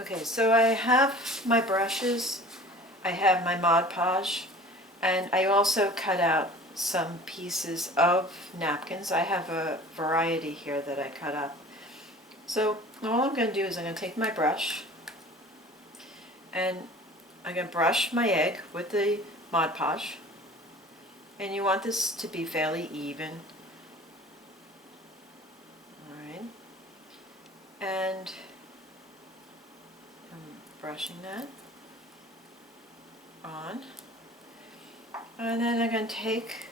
Okay, so I have my brushes, I have my Mod Podge, and I also cut out some pieces of napkins. I have a variety here that I cut up. So all I'm going to do is I'm going to take my brush and I'm going to brush my egg with the Mod Podge. And you want this to be fairly even. Alright. And I'm brushing that on. And then I'm going to take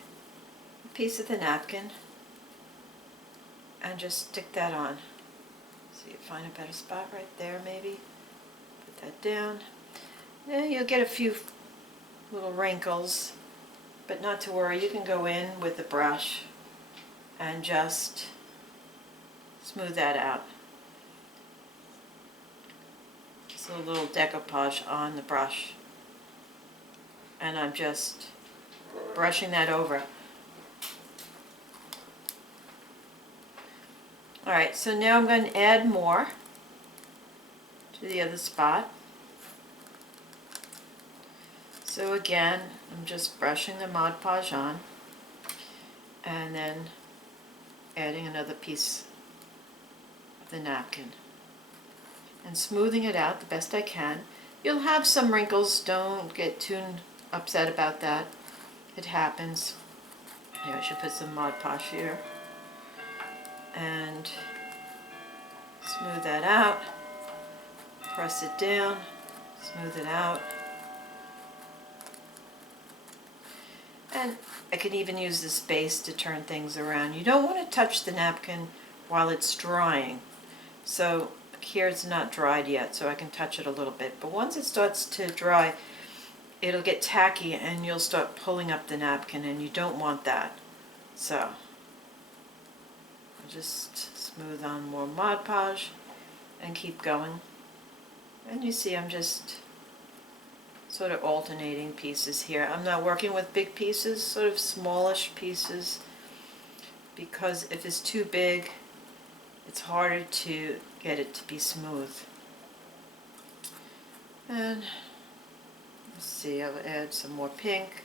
a piece of the napkin and just stick that on. So you find a better spot right there maybe. Put that down. Then you'll get a few little wrinkles, but not to worry. You can go in with the brush and just smooth that out. Just a little decoupage on the brush. And I'm just brushing that over. Alright, so now I'm going to add more to the other spot. So again, I'm just brushing the Mod Podge on and then adding another piece of the napkin and smoothing it out the best I can. You'll have some wrinkles, don't get too upset about that. It happens. Here, I should put some Mod Podge here and smooth that out. Press it down, smooth it out. And I can even use this base to turn things around. You don't want to touch the napkin while it's drying. So here it's not dried yet, so I can touch it a little bit. But once it starts to dry, it'll get tacky and you'll start pulling up the napkin, and you don't want that. So I'll just smooth on more Mod Podge and keep going. And you see I'm just sort of alternating pieces here. I'm not working with big pieces, sort of smallish pieces, because if it's too big, it's harder to get it to be smooth. And let's see, I'll add some more pink.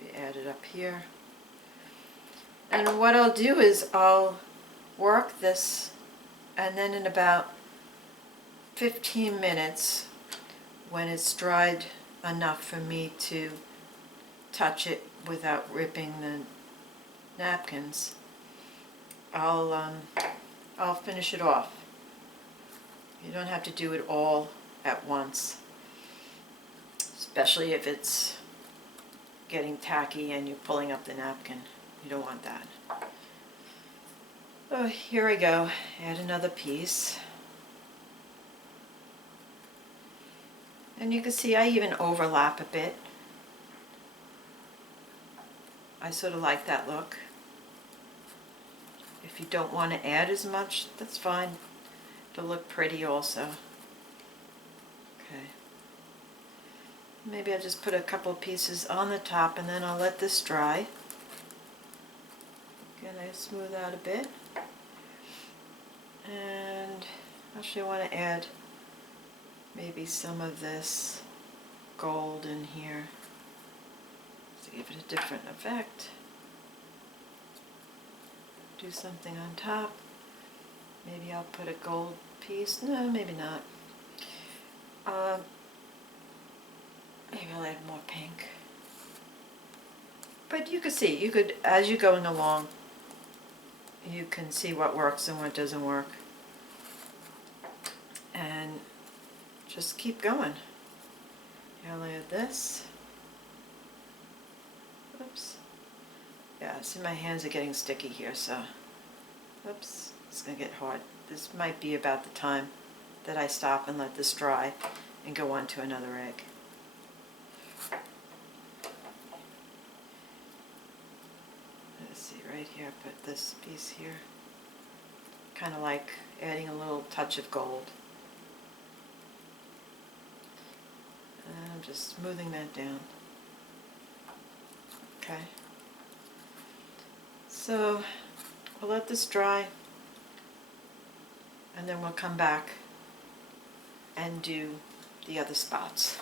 Maybe add it up here. And what I'll do is I'll work this, and then in about 15 minutes, when it's dried enough for me to touch it without ripping the napkins, I'll finish it off. You don't have to do it all at once, especially if it's getting tacky and you're pulling up the napkin. You don't want that. Oh, here I go. Add another piece. And you can see I even overlap a bit. I sort of like that look. If you don't want to add as much, that's fine. It'll look pretty also. Okay. Maybe I'll just put a couple pieces on the top and then I'll let this dry. Again, I smooth out a bit. And actually I want to add maybe some of this gold in here to give it a different effect. Do something on top. Maybe I'll put a gold piece. No, maybe not. Maybe I'll add more pink. But you can see, you could, as you're going along, you can see what works and what doesn't work. And just keep going. I'll add this. Oops. Yeah, see my hands are getting sticky here, so oops, it's going to get hard. This might be about the time that I stop and let this dry and go on to another egg. Let's see, right here, put this piece here. Kind of like adding a little touch of gold. And I'm just smoothing that down. Okay. So we'll let this dry and then we'll come back and do the other spots.